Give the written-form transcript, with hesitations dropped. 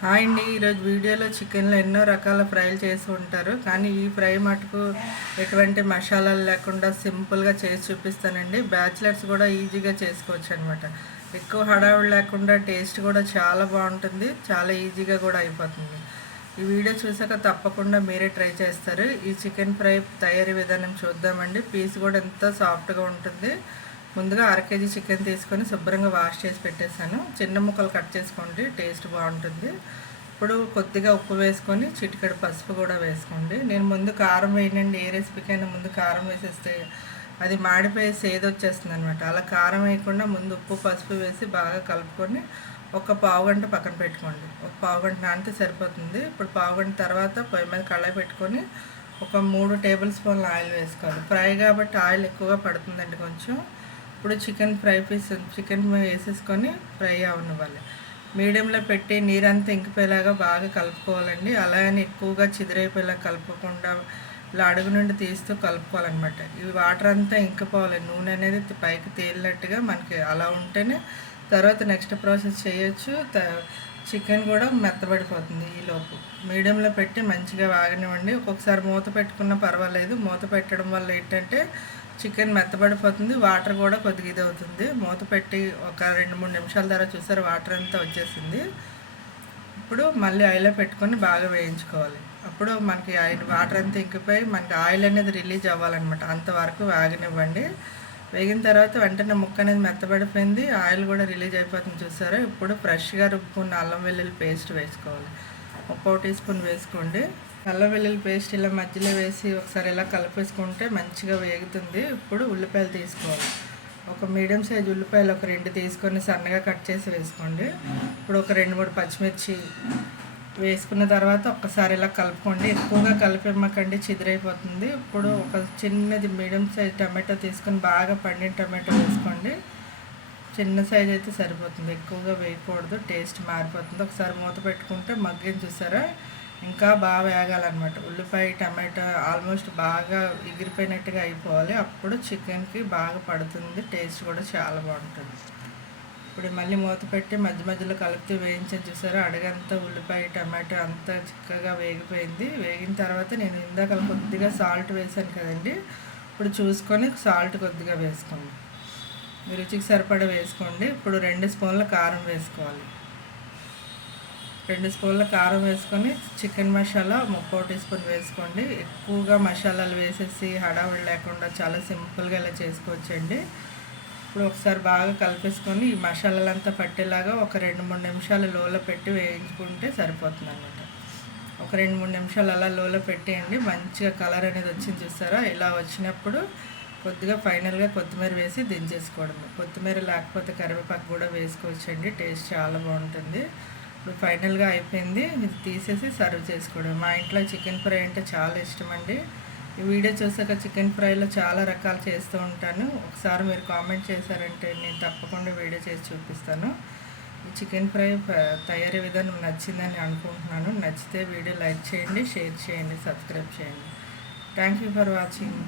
Hi అండి. ఈరోజు వీడియోలో చికెన్లో ఎన్నో రకాల ఫ్రైలు చేసి ఉంటారు, కానీ ఈ ఫ్రై మటుకు ఎటువంటి మసాలాలు లేకుండా సింపుల్గా చేసి చూపిస్తానండి. బ్యాచిలర్స్ కూడా ఈజీగా చేసుకోవచ్చు అనమాట. ఎక్కువ హడావుడి లేకుండా టేస్ట్ కూడా చాలా బాగుంటుంది, చాలా ఈజీగా కూడా అయిపోతుంది. ఈ వీడియో చూసాక తప్పకుండా మీరే ట్రై చేస్తారు. ఈ చికెన్ ఫ్రై తయారీ విధానం చూద్దామండి. పీస్ కూడా ఎంతో సాఫ్ట్గా ఉంటుంది. ముందుగా కేజీ చికెన్ తీసుకొని శుభ్రంగా వాష్ చేసి పెట్టేశాను. చిన్న ముక్కలు కట్ చేసుకోండి, టేస్ట్ బాగుంటుంది. ఇప్పుడు కొద్దిగా ఉప్పు వేసుకొని చిటికెడు పసుపు కూడా వేసుకోండి. నేను ముందు కారం వేయనండి. ఏ రెసిపీకైనా ముందు కారం వేసేస్తే అది మాడిపోయి సేదు వచ్చేస్తుంది అనమాట. అలా కారం వేయకుండా ముందు ఉప్పు పసుపు వేసి బాగా కలుపుకొని ఒక పావుగంట పక్కన పెట్టుకోండి. ఒక పావుగంట నానితే సరిపోతుంది. ఇప్పుడు పావుగంట తర్వాత పొయ్యి మీద కళాయి పెట్టుకొని ఒక 3 టేబుల్ స్పూన్ల ఆయిల్ వేసుకోవాలి. ఫ్రై కాబట్టి ఆయిల్ ఎక్కువగా పడుతుందండి కొంచెం. ఇప్పుడు చికెన్ వేసేసుకొని ఫ్రై అవనివ్వాలి. మీడియంలో పెట్టి నీరంతా ఇంకిపోయేలాగా బాగా కలుపుకోవాలండి. అలాగని ఎక్కువగా చిదిరైపోయేలా కలుపుకుండా ఇలా అడుగు నుండి తీస్తూ కలుపుకోవాలన్నమాట. ఈ వాటర్ అంతా ఇంకిపోవాలి, నూనె అనేది పైకి తేలినట్టుగా మనకి అలా ఉంటేనే తర్వాత నెక్స్ట్ ప్రాసెస్ చేయొచ్చు. చికెన్ కూడా మెత్తబడిపోతుంది. ఈలోపు మీడియంలో పెట్టి మంచిగా వాగనివ్వండి. ఒక్కొక్కసారి మూత పెట్టుకున్నా పర్వాలేదు. మూత పెట్టడం వల్ల ఏంటంటే చికెన్ మెత్తబడిపోతుంది, వాటర్ కూడా కొద్దిగా ఇది అవుతుంది. మూత పెట్టి ఒక 2-3 నిమిషాల తర్వాత చూసారు వాటర్ అంతా వచ్చేసింది. ఇప్పుడు మళ్ళీ ఆయిల్లో పెట్టుకొని బాగా వేయించుకోవాలి. అప్పుడు మనకి వాటర్ అంతా ఇంకిపోయి మనకి ఆయిల్ అనేది రిలీజ్ అవ్వాలన్నమాట. అంతవరకు వేగనివ్వండి. వేగిన తర్వాత వెంటనే ముక్క అనేది మెత్తబడిపోయింది, ఆయిల్ కూడా రిలీజ్ అయిపోతుంది చూసారా. ఇప్పుడు ఫ్రెష్గా రుబ్బుకున్న అల్లం వెల్లుల్లి పేస్ట్ వేసుకోవాలి. 1 టీ స్పూన్ వేసుకోండి. అల్లం వెల్లుల్లి పేస్ట్ ఇలా మధ్యలో వేసి ఒకసారి ఇలా కలిపేసుకుంటే మంచిగా వేగుతుంది. ఇప్పుడు ఉల్లిపాయలు తీసుకోవాలి. ఒక మీడియం సైజ్ ఉల్లిపాయలు ఒక 2 తీసుకొని సన్నగా కట్ చేసి వేసుకోండి. ఇప్పుడు ఒక 2-3 పచ్చిమిర్చి వేసుకున్న తర్వాత ఒక్కసారి ఇలా కలుపుకోండి. ఎక్కువగా కలిపిమ్మకండి, చిదిరైపోతుంది. ఇప్పుడు ఒక చిన్నది మీడియం సైజ్ టమాటో తీసుకొని బాగా పండిన టమాటో వేసుకోండి. చిన్న సైజ్ అయితే సరిపోతుంది, ఎక్కువగా వేయకూడదు, టేస్ట్ మారిపోతుంది. ఒకసారి మూత పెట్టుకుంటే మగ్గిని చూసారా, ఇంకా బాగా వేగాలన్నమాట. ఉల్లిపాయ టమాటో ఆల్మోస్ట్ బాగా ఎగిరిపోయినట్టుగా అయిపోవాలి. అప్పుడు చికెన్కి బాగా పడుతుంది, టేస్ట్ కూడా చాలా బాగుంటుంది. ఇప్పుడు మళ్ళీ మూత పెట్టి మధ్య మధ్యలో కలిపితే వేయించి చూసారా, అడగంతా ఉల్లిపాయ టమాటో అంతా చిక్కగా వేగిపోయింది. వేగిన తర్వాత నేను ఇందాక కొద్దిగా సాల్ట్ వేసాను కదండి, ఇప్పుడు చూసుకొని సాల్ట్ కొద్దిగా వేసుకోండి. మీ రుచికి సరిపడా వేసుకోండి. ఇప్పుడు 2 స్పూన్ల కారం వేసుకోవాలి. 2 స్పూన్ల కారం వేసుకొని చికెన్ మసాలా 3 టీ స్పూన్ వేసుకోండి. ఎక్కువగా మసాలాలు వేసేసి హడావిడి లేకుండా చాలా సింపుల్గా ఇలా చేసుకోవచ్చండి. ఇప్పుడు ఒకసారి బాగా కలిపేసుకొని ఈ మసాలాలంతా పట్టేలాగా ఒక 2-3 నిమిషాలు లోలో పెట్టి వేయించుకుంటే సరిపోతుంది అన్నమాట. ఒక 2-3 నిమిషాలు అలా లోలో పెట్టేయండి. మంచిగా కలర్ అనేది వచ్చింది చూస్తారా. ఇలా వచ్చినప్పుడు కొద్దిగా ఫైనల్గా కొత్తిమీర వేసి దించేసుకోవడం. కొత్తిమీర లేకపోతే కరివేపాకు కూడా వేసుకోవచ్చండి, టేస్ట్ చాలా బాగుంటుంది. ఇప్పుడు ఫైనల్గా అయిపోయింది, ఇది తీసేసి సర్వ్ చేసుకోవడం. మా ఇంట్లో చికెన్ ఫ్రై అంటే చాలా ఇష్టం అండి. ఈ వీడియో చూసాక చికెన్ ఫ్రైలో చాలా రకాలు చేస్తూ ఉంటాను. ఒకసారి మీరు కామెంట్ చేశారంటే నేను తప్పకుండా వీడియో చేసి చూపిస్తాను. ఈ చికెన్ ఫ్రై తయారీ విధానం నచ్చిందని అనుకుంటున్నాను. నచ్చితే వీడియో లైక్ చేయండి, షేర్ చేయండి, సబ్స్క్రైబ్ చేయండి. Thank you for watching.